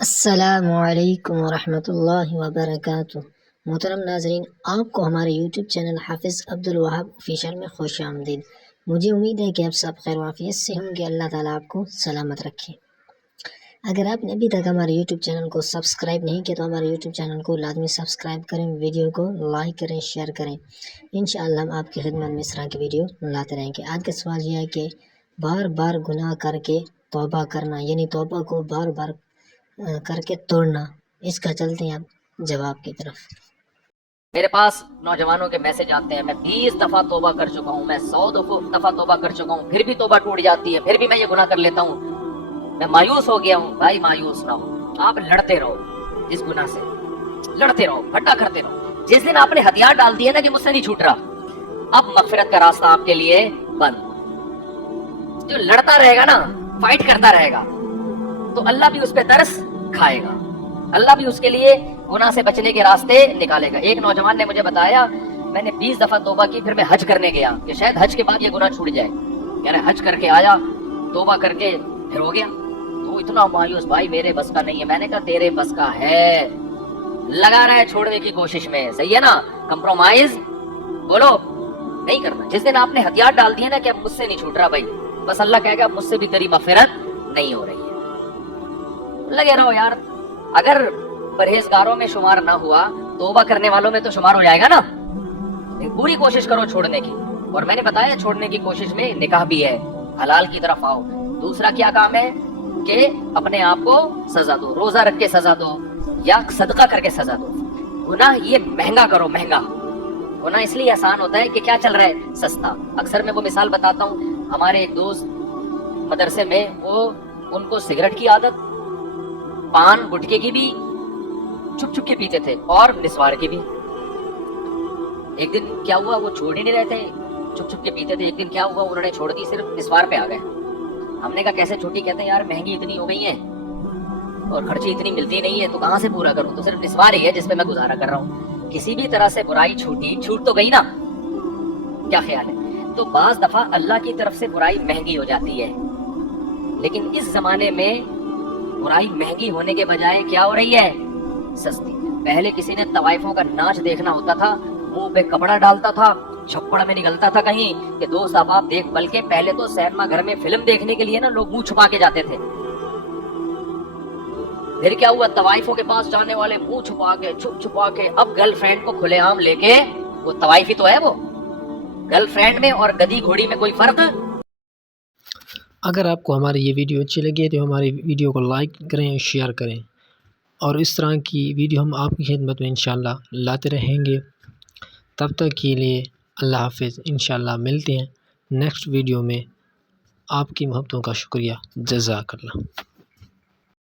السلام علیکم ورحمۃ اللہ وبرکاتہ۔ محترم ناظرین، آپ کو ہمارے یوٹیوب چینل حافظ عبدالوہاب آفیشیل میں خوش آمدید۔ مجھے امید ہے کہ آپ سب خیر وعافیت سے ہوں گے۔ اللہ تعالیٰ آپ کو سلامت رکھے۔ اگر آپ نے ابھی تک ہمارے یوٹیوب چینل کو سبسکرائب نہیں کیا تو ہمارے یوٹیوب چینل کو لازمی سبسکرائب کریں، ویڈیو کو لائک کریں، شیئر کریں۔ انشاءاللہ ہم آپ کی خدمت میں اس طرح کی ویڈیو لاتے رہیں گے۔ آج کا سوال یہ ہے کہ بار بار گناہ کر کے توبہ کرنا، یعنی توبہ کو بار بار کر کے توڑنا، اس کا چلتے ہیں اب جواب کی طرف۔ میرے پاس نوجوانوں کے میسج آتے ہیں، میں 20 دفعہ توبہ کر چکا ہوں، میں 100 دفعہ توبہ کر چکا ہوں، پھر بھی توبہ ٹوٹ جاتی ہے، پھر بھی میں یہ گناہ کر لیتا ہوں، میں مایوس ہو گیا ہوں۔ بھائی مایوس نہ ہو، آپ لڑتے رہو، اس گناہ سے لڑتے رہو، پھٹا کرتے رہو۔ جس دن آپ نے ہتھیار ڈال دیے نا کہ مجھ سے نہیں چھوٹ رہا، اب مغفرت کا راستہ آپ کے لیے بند۔ جو لڑتا رہے گا نا، فائٹ کرتا رہے گا، تو اللہ بھی اس پہ ترس کھائے گا، اللہ بھی اس کے لیے گناہ سے بچنے کے راستے نکالے گا۔ ایک نوجوان نے مجھے بتایا، میں نے 20 دفعہ توبہ کی، پھر میں حج کرنے گیا کہ شاید حج کے بعد یہ گناہ چھوٹ جائے، یعنی حج کر کے آیا، توبہ کر کے پھر ہو گیا، تو اتنا مایوس، بھائی میرے بس کا نہیں ہے۔ میں نے کہا تیرے بس کا ہے، لگا رہا ہے چھوڑنے کی کوشش میں، صحیح ہے نا، کمپرومائز بولو نہیں کرنا۔ جس دن آپ نے ہتھیار ڈال دیے نا کہ اب مجھ سے نہیں چھوٹ رہا بھائی، بس اللہ کہے گا مجھ سے بھی تیری مغفرت نہیں ہو رہی ہے۔ لگے رہو یار، اگر پرہیزگاروں میں شمار نہ ہوا، توبہ کرنے والوں میں تو شمار ہو جائے گا نا۔ پوری کوشش کرو چھوڑنے کی، اور میں نے بتایا چھوڑنے کی کوشش میں نکاح بھی ہے، حلال کی طرف آؤ۔ دوسرا کیا کام ہے کہ اپنے آپ کو سزا دو، روزہ رکھ کے سزا دو یا صدقہ کر کے سزا دو۔ گناہ یہ مہنگا کرو، مہنگا گناہ اس لیے آسان ہوتا ہے کہ کیا چل رہا ہے، سستا۔ اکثر میں وہ مثال بتاتا ہوں، ہمارے ایک دوست مدرسے میں، وہ ان کو سگریٹ کی عادت، پان گٹکے کی بھی چھپ چھپ کے پیتے تھے، اور نسوار کی بھی۔ ایک دن کیا ہوا، وہ چھوڑ ہی نہیں رہے تھے، چھپ چھپ کے پیتے تھے۔ ایک دن کیا ہوا، انہوں نے چھوڑ دی، صرف نسوار پہ آ گئے۔ ہم نے کہا کیسے چھوٹی؟ کہتے ہیں یار مہنگی اتنی ہو گئی ہے اور خرچی اتنی ملتی نہیں ہے، تو کہاں سے پورا کروں، تو صرف نسوار ہی ہے جس پہ میں گزارا کر رہا ہوں۔ کسی بھی طرح سے برائی چھوٹی، چھوٹ تو گئی نا، کیا خیال ہے؟ تو بعض دفعہ اللہ کی طرف سے برائی مہنگی ہو جاتی ہے، لیکن اس زمانے میں برائی مہنگی ہونے کے بجائے کیا ہو رہی ہے، سستی۔ پہلے کسی نے طوائفوں کا ناچ دیکھنا ہوتا تھا، منہ پہ کپڑا ڈالتا تھا، چھپڑ میں نکلتا تھا کہیں کہ دوست آپ دیکھ، بلکہ پہلے تو سینما گھر میں فلم دیکھنے کے لیے نا لوگ منہ چھپا کے جاتے تھے۔ پھر کیا ہوا، طوائفوں کے پاس جانے والے منہ چھپا کے، چھپ چھپا کے، اب گرل فرینڈ کو کھلے عام لے کے، وہ طوائفی تو ہے، وہ گرل فرینڈ میں اور گدی گھوڑی میں کوئی فرق۔ اگر آپ کو ہماری یہ ویڈیو اچھی لگی تو ہماری ویڈیو کو لائک کریں، شیئر کریں، اور اس طرح کی ویڈیو ہم آپ کی خدمت میں انشاءاللہ لاتے رہیں گے۔ تب تک کے لیے اللہ حافظ، انشاءاللہ ملتے ہیں نیکسٹ ویڈیو میں۔ آپ کی محبتوں کا شکریہ، جزاک اللہ۔